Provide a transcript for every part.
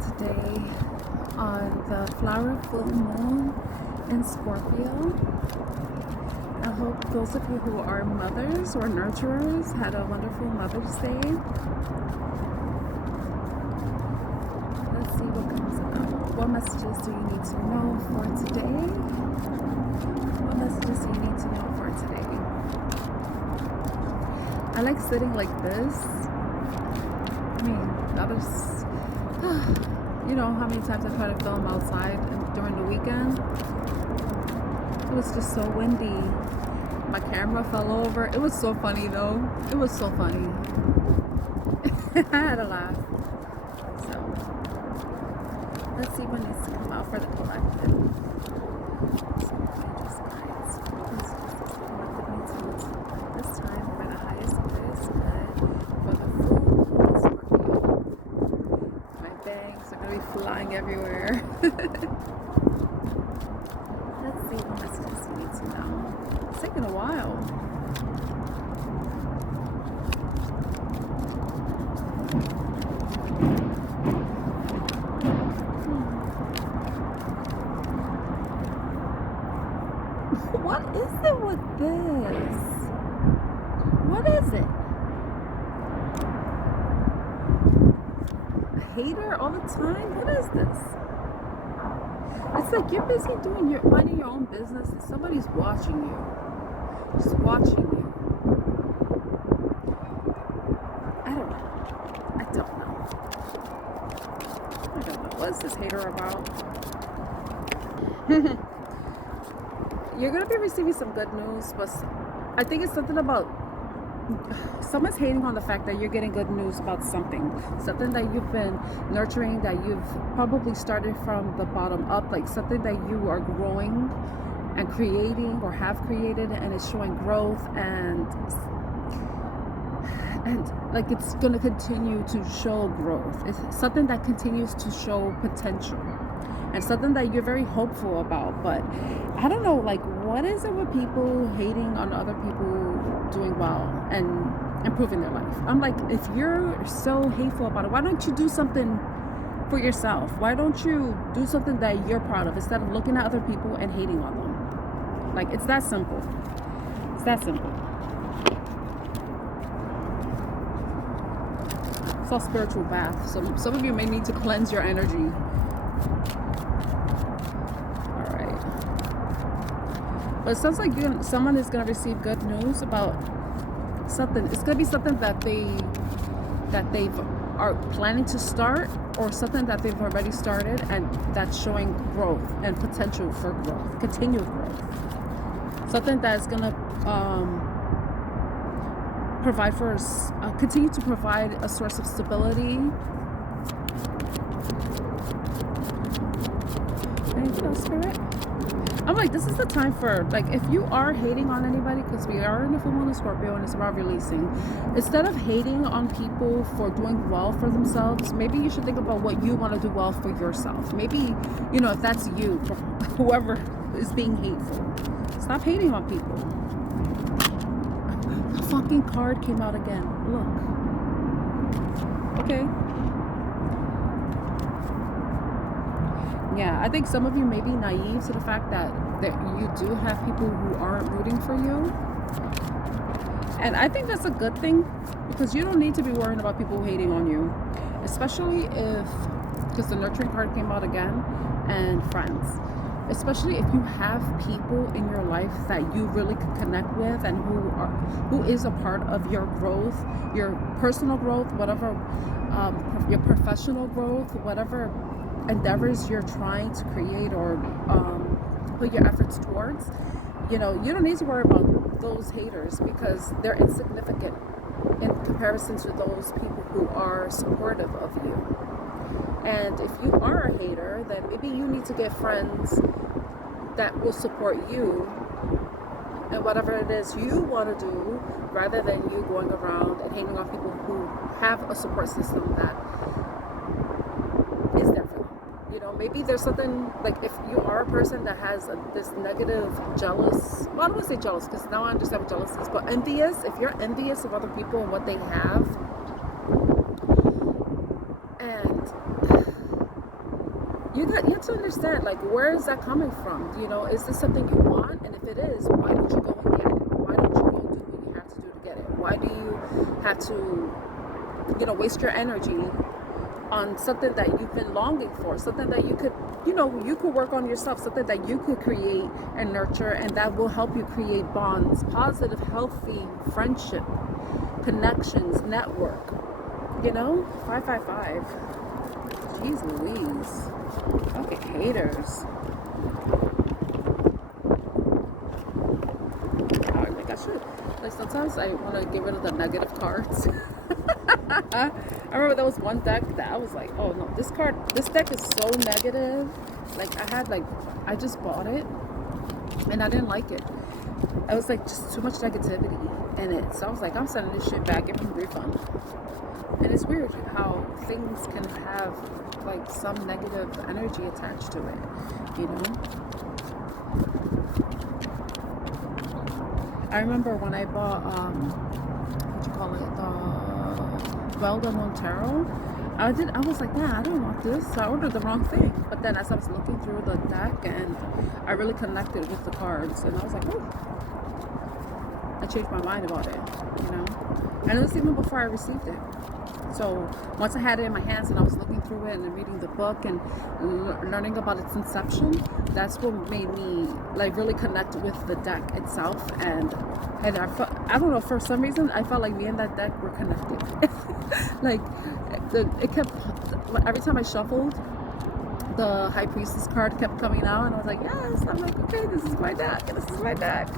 today on the flower full moon in Scorpio. I hope those of you who are mothers or nurturers had a wonderful Mother's Day. Let's see what comes up. What messages do you need to know for today? What messages do you need to know for today? I like sitting like this. I mean, others, you know how many times I try to film outside during the weekend? It was just so windy. My camera fell over. It was so funny though. It was so funny. I had a laugh. So, let's see what needs to come out for the collective. This time for the highest and greatest good for the full Scorpio. My bangs are going to be flying everywhere. Let's see what messages you need to know. It's taking a while. What is it with this? What is it? A hater all the time? What is this? It's like you're busy minding your own business and somebody's watching you. Just watching you. I don't know. What is this hater about? You're going to be receiving some good news, but I think it's something about someone's hating on the fact that you're getting good news about something that you've been nurturing, that you've probably started from the bottom up, like something that you are growing and creating or have created, and it's showing growth and like it's going to continue to show growth. It's something that continues to show potential and something that you're very hopeful about. But I don't know, like, what is it with people hating on other people doing well and improving their life? I'm like, if you're so hateful about it, why don't you do something for yourself? Why don't you do something that you're proud of instead of looking at other people and hating on them? Like, it's that simple. It's that simple. It's all spiritual bath. So some of you may need to cleanse your energy. But it sounds like someone is going to receive good news about something. It's going to be something that they are planning to start, or something that they've already started and that's showing growth and potential for growth, continued growth. Something that's going to provide for continue to provide a source of stability. Anything else, Spirit? I'm like, this is the time for, like, if you are hating on anybody, because we are in the full moon of Scorpio and it's about releasing, instead of hating on people for doing well for themselves, maybe you should think about what you want to do well for yourself. Maybe, you know, if that's you, whoever is being hateful, stop hating on people. The fucking card came out again. Look. Okay. Yeah, I think some of you may be naive to the fact that you do have people who aren't rooting for you. And I think that's a good thing, because you don't need to be worrying about people hating on you. Especially because the nurturing card came out again, and friends. Especially if you have people in your life that you really can connect with and who is a part of your growth, your personal growth, whatever, your professional growth, whatever endeavors you're trying to create or put your efforts towards. You know, you don't need to worry about those haters, because they're insignificant in comparison to those people who are supportive of you. And if you are a hater, then maybe you need to get friends that will support you and whatever it is you want to do, rather than you going around and hating on people who have a support system that is there for them. You know, maybe there's something, like, if you are a person that has this negative, jealous, well, I don't want to say jealous, because now I understand what jealous is, but envious, if you're envious of other people and what they have, and you have to understand, like, where is that coming from? You know, is this something you want? And if it is, why don't you go and get it? Why don't you go and do what you have to do to get it? Why do you have to, you know, waste your energy on something that you've been longing for, something that you could, you know, you could work on yourself, something that you could create and nurture, and that will help you create bonds, positive, healthy friendship, connections, network, you know? 555. Jeez Louise. Okay, haters. I think I should. Like, sometimes I want to get rid of the negative cards. I remember there was one deck that I was like, oh no, this deck is so negative. Like, I just bought it and I didn't like it. It was like just too much negativity in it. So I was like, I'm sending this shit back, give me a refund. And it's weird how things can have like some negative energy attached to it, you know? I remember when I bought, what you call it, the Velda Montero, I was like, nah, I don't want this. So I ordered the wrong thing. But then as I was looking through the deck, and I really connected with the cards, and I was like, oh, I changed my mind about it, you know? And it was even before I received it. So once I had it in my hands and I was looking through it and reading the book and learning about its inception, that's what made me like really connect with the deck itself. And I don't know, for some reason I felt like me and that deck were connected. Like it kept, every time I shuffled, the High Priestess card kept coming out, and I was like, yes. I'm like, okay, this is my deck. This is my deck.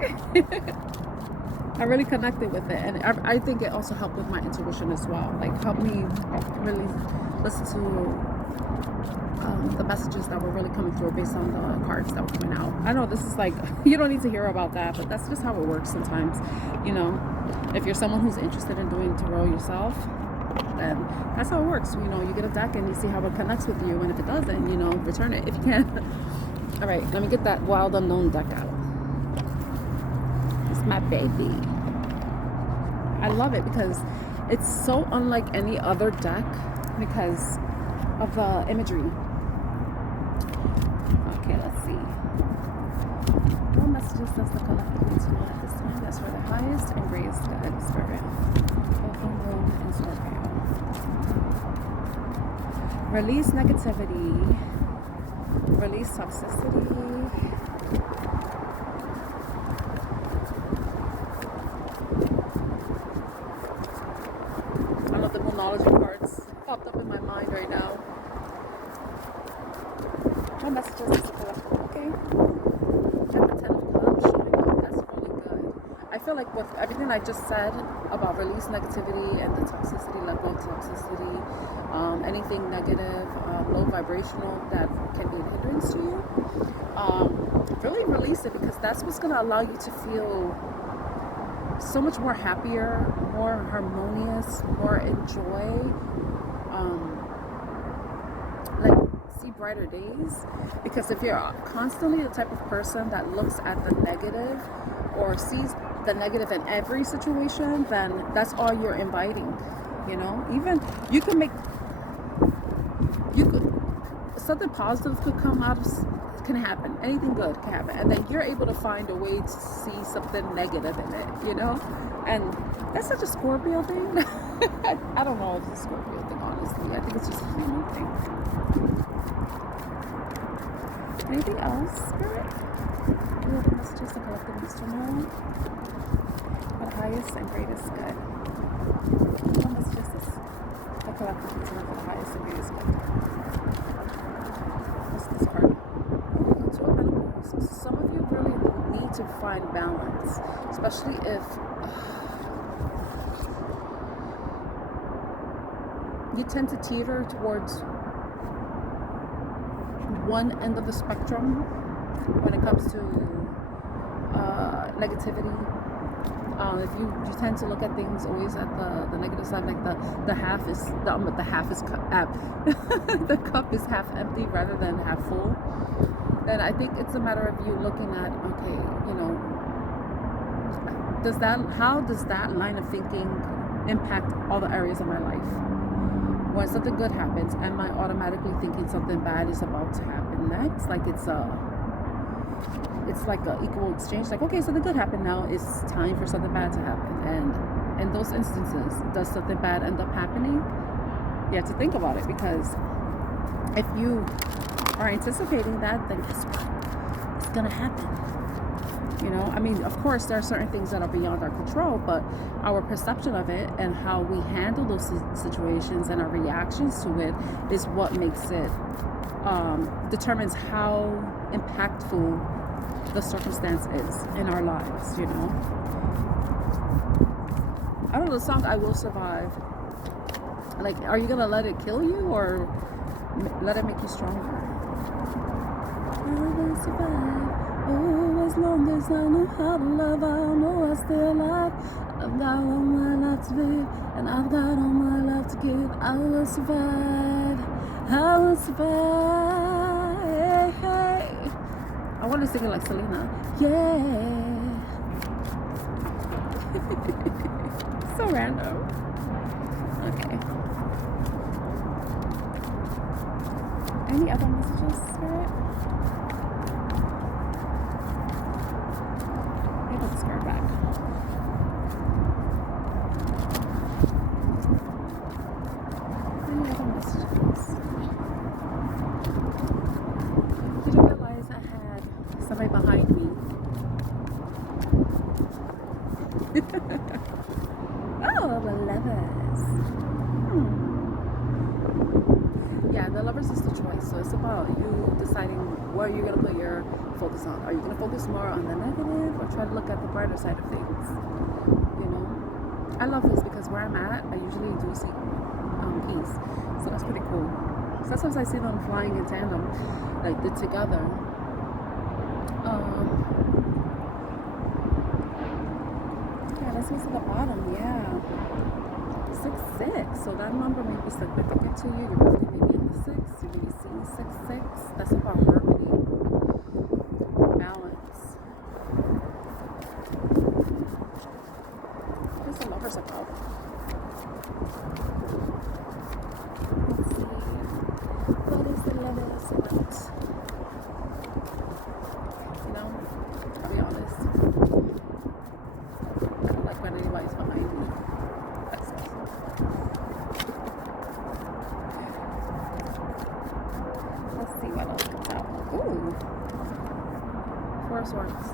I really connected with it, and I think it also helped with my intuition as well. Like, helped me really listen to the messages that were really coming through based on the cards that were coming out. I know this is like, you don't need to hear about that, but that's just how it works sometimes. You know, if you're someone who's interested in doing tarot yourself, then that's how it works. You know, you get a deck and you see how it connects with you, and if it doesn't, you know, return it if you can. All right, let me get that Wild Unknown deck out. It's my baby. I love it because it's so unlike any other deck because of the imagery. Okay, let's see. What messages does the collective need to know at this time? That's for the highest and greatest good spirit. Open room and Scorpio. Release negativity. Release toxicity. Cards popped up in my mind right now. What messages is the collective? Okay. And the 10 of Cups showing up. That's really good. I feel like with everything I just said about release negativity and the toxicity, level of toxicity, anything negative, low vibrational that can be a hindrance to you, really release it, because that's what's going to allow you to feel so much more happier, more harmonious, more in joy, like see brighter days. Because if you're constantly the type of person that looks at the negative or sees the negative in every situation, then that's all you're inviting, you know? Even you could something positive could come out of, can happen, anything good can happen, and then you're able to find a way to see something negative in it, you know? And that's such a Scorpio thing. I don't know if it's a Scorpio thing, honestly. I think it's just a human thing. Anything else, Spirit? Any other messages the collective needs to know? For the highest and greatest good. What messages does the collective needs to know for the highest and greatest good? What's this card? Some of you really need to find balance, especially if you tend to teeter towards one end of the spectrum when it comes to negativity. If you tend to look at things always at the negative side, like the half is the cup is half empty rather than half full, then I think it's a matter of you looking at, okay, you know, how does that line of thinking impact all the areas of my life? when something good happens, am I automatically thinking something bad is about to happen next? Like it's like a equal exchange. Like, okay, something good happened, now it's time for something bad to happen. And in those instances, does something bad end up happening? You have to think about it, because if you are anticipating that, then guess what? It's gonna happen. You know, I mean, of course, there are certain things that are beyond our control, but our perception of it and how we handle those situations and our reactions to it is what makes it, determines how impactful the circumstance is in our lives, you know. I don't know, the song I Will Survive. Like, are you gonna let it kill you or let it make you stronger? I will survive. Oh, as long as I know how to love, I know I'm still alive. I've got all my life to live, and I've got all my life to give. I will survive. I will survive. Hey, hey. I want to sing it like Selena. Yeah. So random. Okay. Any other messages, Spirit? Maybe let's go back. Any other messages? Did you realize I had somebody behind me? Oh, the lovers. Yeah, the lovers is the choice. So it's about you deciding where you're going to put your focus on. Are you going to focus more on the negative or try to look at the brighter side of things? You know, I love this because where I'm at, I usually do see peace. So that's pretty cool. Sometimes I see them flying in tandem, like they're together. Yeah, that's what's at the bottom. Yeah. 6-6, so that number may be significant to you. You really may be in the 6, you may be seeing 6-6. That's about harmony, balance. What's the lovers about? Let's see. What is the lovers about? You know, I'll be honest. I don't like when anybody's behind me. Let's see what else comes out. Ooh. 4 of Swords.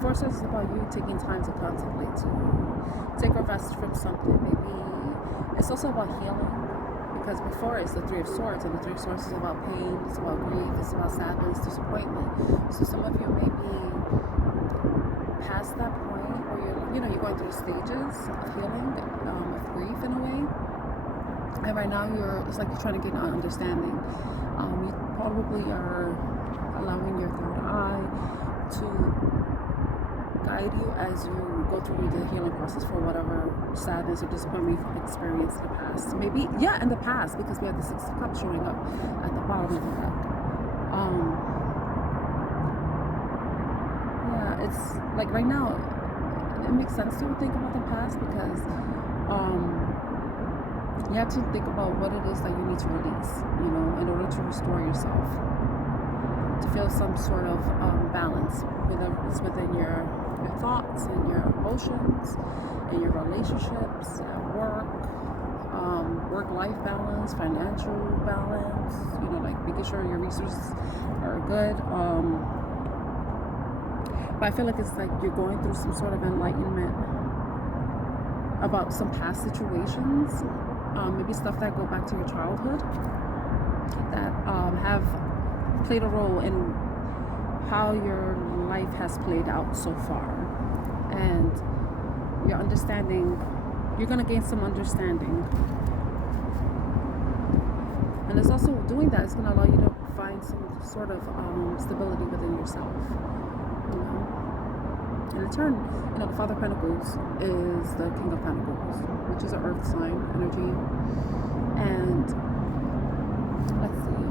Four of Swords is about you taking time to contemplate, to take a rest from something. Maybe it's also about healing, because before it's the 3 of Swords, and the 3 of Swords is about pain, it's about grief, it's about sadness, disappointment. So some of you may be past that point, or you're going through stages of healing, of grief in a way. And right now it's like you're trying to get an understanding. You probably are allowing your third eye to guide you as you go through the healing process for whatever sadness or disappointment you've experienced in the past. Maybe, in the past, because we have the 6 of Cups showing up at the bottom of the deck. It's like right now, it makes sense to think about the past, because you have to think about what it is that you need to release, in order to restore yourself, to feel some sort of balance, whether it's within your thoughts and your emotions and your relationships at work, work-life balance, financial balance, like making sure your resources are good. But I feel like it's like you're going through some sort of enlightenment about some past situations, maybe stuff that go back to your childhood, that have played a role in how your life has played out so far. And you're going to gain some understanding. And it's also doing that, it's going to allow you to find some sort of stability within yourself. And in turn, the Father of Pentacles is the King of Pentacles, which is an earth sign energy. And let's see.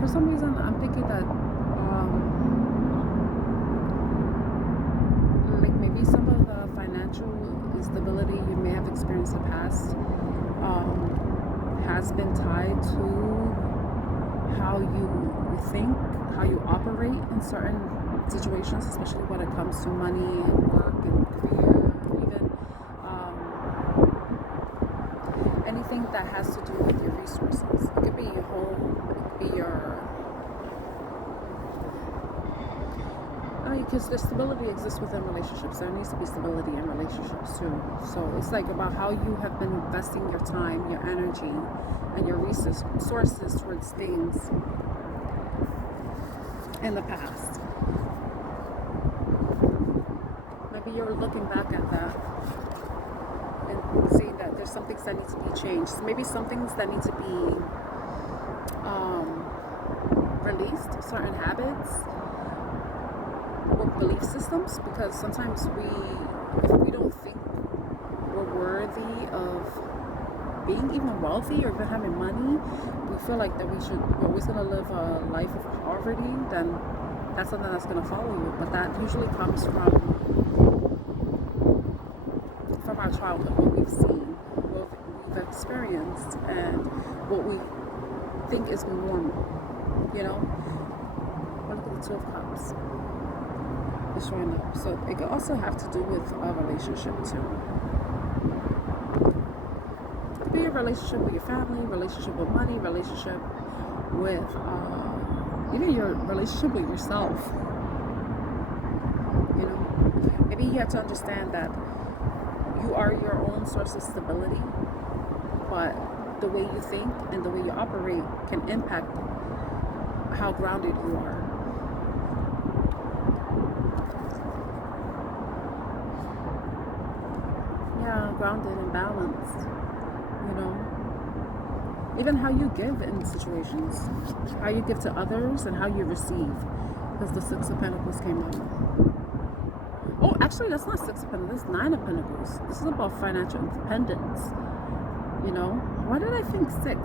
For some reason, I'm thinking that financial instability you may have experienced in the past has been tied to how you think, how you operate in certain situations, especially when it comes to money and work and career, even anything that has to do with your resources. It could be your home, it could be your because the stability exists within relationships. There needs to be stability in relationships too. So it's like about how you have been investing your time, your energy, and your resources towards things in the past. Maybe you're looking back at that and seeing that there's some things that need to be changed. Maybe some things that need to be released, certain habits or belief systems, because sometimes if we don't think we're worthy of being even wealthy or even having money, we feel like that we're always going to live a life of poverty, then that's something that's going to follow you. But that usually comes from our childhood, what we've seen, what we've experienced, and what we think is normal, you know? Look at the Two of Cups. It's showing up. So it could also have to do with a relationship too. It could be a relationship with your family, relationship with money, relationship with even your relationship with yourself. You know, maybe you have to understand that you are your own source of stability, but the way you think and the way you operate can impact how grounded you are. Yeah, grounded and balanced, you know. Even how you give in situations, how you give to others and how you receive, because the Six of Pentacles came out. Oh, actually, that's not Six of Pentacles, that's Nine of Pentacles. This is about financial independence, you know. Why did I think six?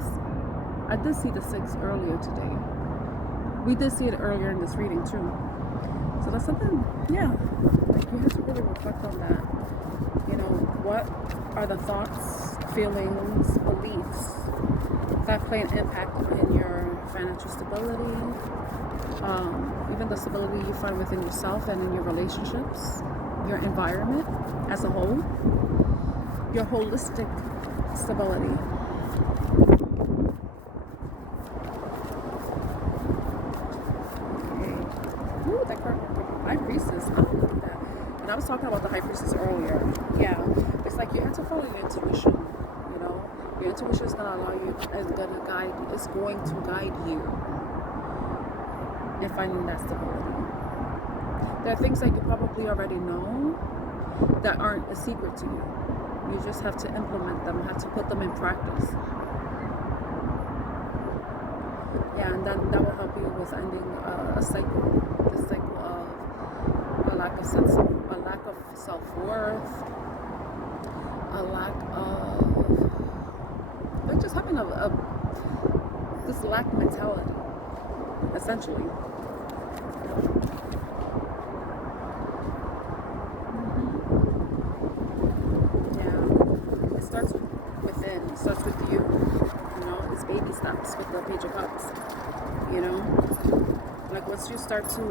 I did see the six earlier today. We did see it earlier in this reading too. So that's something, yeah, like you have to really reflect on that. You know, what are the thoughts, feelings, beliefs that play an impact in your financial stability, even the stability you find within yourself and in your relationships, your environment as a whole, your holistic stability. Okay. Ooh, that card, High Priestess. Oh, look at that. And I was talking about the High Priestess earlier. Yeah, it's like you have to follow your intuition. You know, your intuition is going to allow you, it's going to guide you in finding that stability. There are things that you probably already know that aren't a secret to you. You just have to implement them, have to put them in practice. Yeah, and then that will help you with ending a cycle, the cycle of a lack of self-worth, a lack of, like just having this lack mentality, essentially. Yeah, it starts within. It starts with you. You know, it's baby steps with the Page of Cups. You know, like once you start to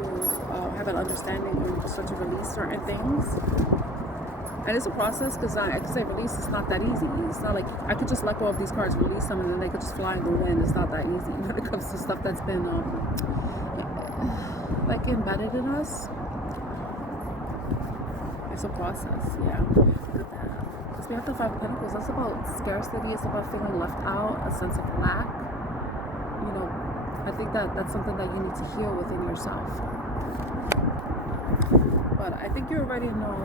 have an understanding, or you start to release certain things. And it's a process, because I can say release is not that easy. It's not like I could just let go of these cards, release them, and then they could just fly in the wind. It's not that easy when it comes to stuff that's been like embedded in us. It's a process, yeah. Look at that. Because we have the Five of Pentacles. That's about scarcity. It's about feeling left out, a sense of lack. You know, I think that's something that you need to heal within yourself. But I think you already know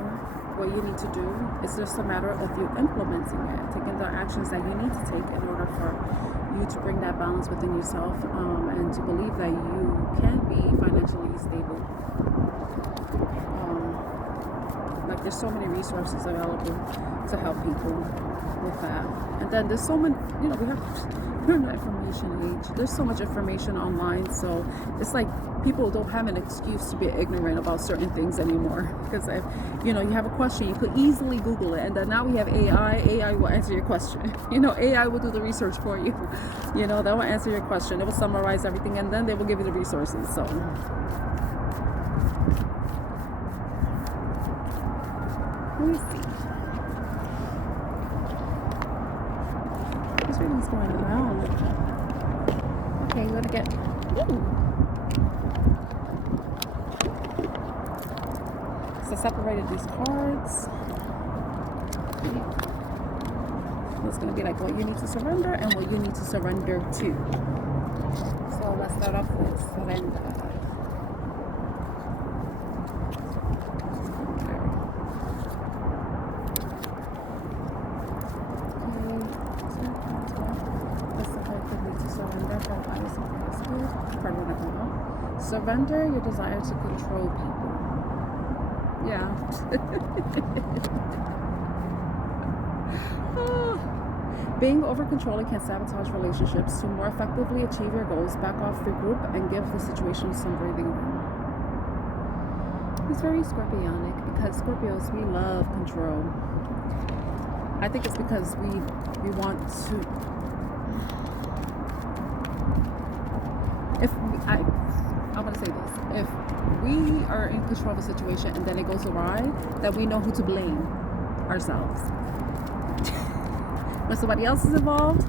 what you need to do. It's just a matter of you implementing it, taking the actions that you need to take in order for you to bring that balance within yourself, and to believe that you can be financially stable. Like Like, there's so many resources available to help people with that. And then there's so many, you know, we're in the information age. There's so much information online, so it's like people don't have an excuse to be ignorant about certain things anymore. Because if, you know, you have a question, you could easily Google it, and then now we have AI will answer your question. You know, AI will do the research for you. You know, they will answer your question, it will summarize everything, and then they will give you the resources. So let me see. This reading's going around. Okay, we're gonna get. Ooh. So I separated these cards. It's gonna be like what you need to surrender and what you need to surrender to. So let's start off with surrender. Surrender your desire to control people. Yeah. Being over controlling can sabotage relationships. To more effectively achieve your goals, back off, regroup, and give the situation some breathing room. It's very scorpionic because Scorpios, we love control. I think it's because we want to. I'm going to say this. If we are in control of a situation and then it goes awry, then we know who to blame ourselves. When somebody else is involved,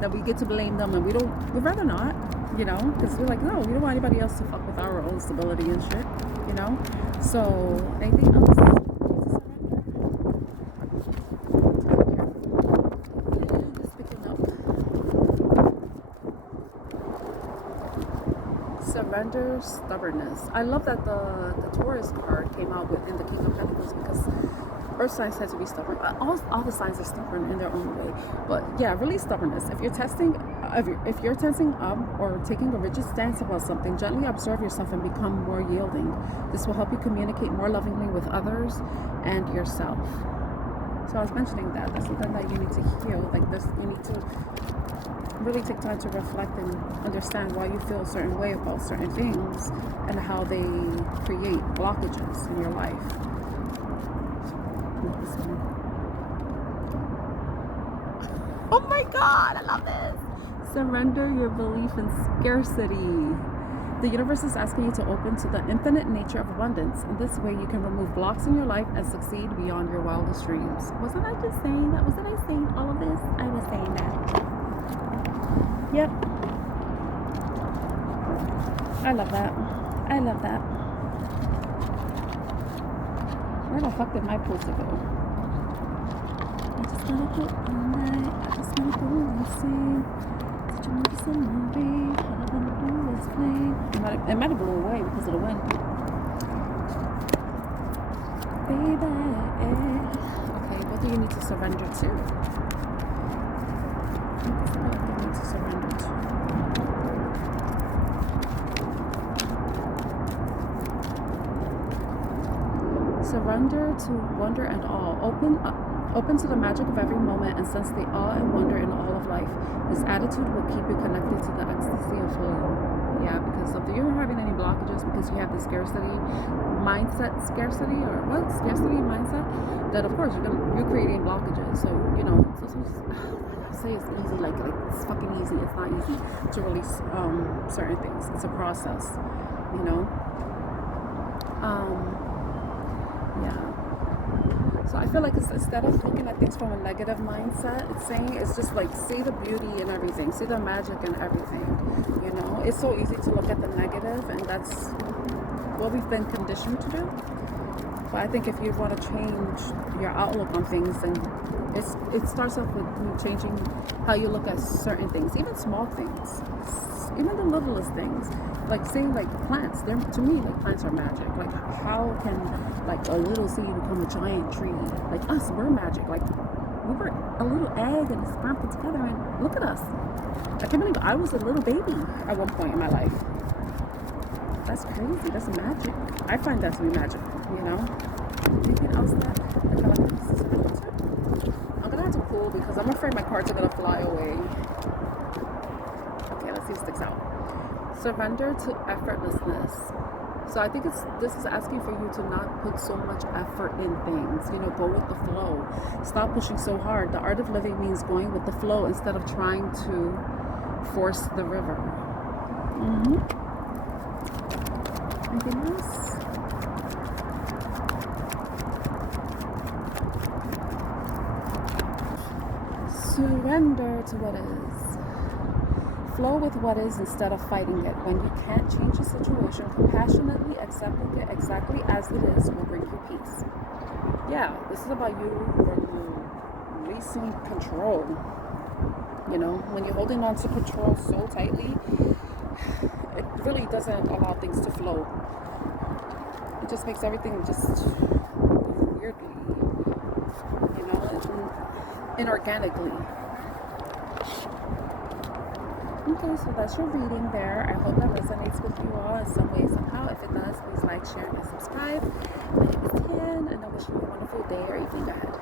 then we get to blame them, and we'd rather not, you know, because we're like, no, we don't want anybody else to fuck with our own stability and shit, you know? So, anything else? Surrender, stubbornness. I love that the Taurus card came out within the King of Pentacles, because earth signs tend to be stubborn. All the signs are stubborn in their own way, but yeah, really stubbornness. If you're tensing up or taking a rigid stance about something, gently observe yourself and become more yielding. This will help you communicate more lovingly with others and yourself. So I was mentioning that that's something that you need to heal. Like this, you need to really take time to reflect and understand why you feel a certain way about certain things and how they create blockages in your life. Oh my God, I love this. Surrender your belief in scarcity. The universe is asking you to open to the infinite nature of abundance. In this way, you can remove blocks in your life and succeed beyond your wildest dreams. Wasn't I just saying that? Wasn't I saying all of this? I was saying that. Yep. I love that. I love that. Where the fuck did my poster go? I just wanna go all night. I just wanna go insane. Did you want somebody? All I wanna do is flame. It might have blown away because of the wind. Baby. Okay, what do you need to surrender to? Surrender to. Surrender to wonder and awe. Open to the magic of every moment and sense the awe and wonder in all of life. This attitude will keep you connected to the ecstasy of flow. Yeah, because if you're not having any blockages because you have the scarcity mindset, scarcity mindset, then of course you're creating blockages. So, you know, say it's easy, like it's fucking easy. It's not easy to release certain things. It's a process, you know. Yeah. So I feel like instead of looking at things from a negative mindset, it's just like see the beauty in everything, see the magic in everything. You know, it's so easy to look at the negative, and that's what we've been conditioned to do. But I think if you want to change your outlook on things, then it starts off with you changing how you look at certain things, even small things, even the littlest things. Like saying like plants, to me like plants are magic. Like how can like a little seed become a giant tree? Like us, we're magic. Like we were a little egg and a sperm put together, and look at us. I can't believe I was a little baby at one point in my life. That's crazy. That's magic. I find that to be magical, you know. Anything else that the collective is surrender to? I'm gonna have to pull because I'm afraid my cards are gonna fly away. Okay, let's see what sticks out. Surrender to effortlessness. So I think this is asking for you to not put so much effort in things. You know, go with the flow. Stop pushing so hard. The art of living means going with the flow instead of trying to force the river. Anything else? Surrender to what is. Flow with what is instead of fighting it. When you can't change a situation, compassionately accepting it exactly as it is will bring you peace. Yeah, this is about you releasing control. You know, when you're holding on to control so tightly, it really doesn't allow things to flow. It just makes everything just weirdly, you know, inorganically. Okay, so that's your reading there. I hope that resonates with you all in some way, somehow. If it does, please like, share, and subscribe. My name is Tan, and I wish you a wonderful day or evening ahead.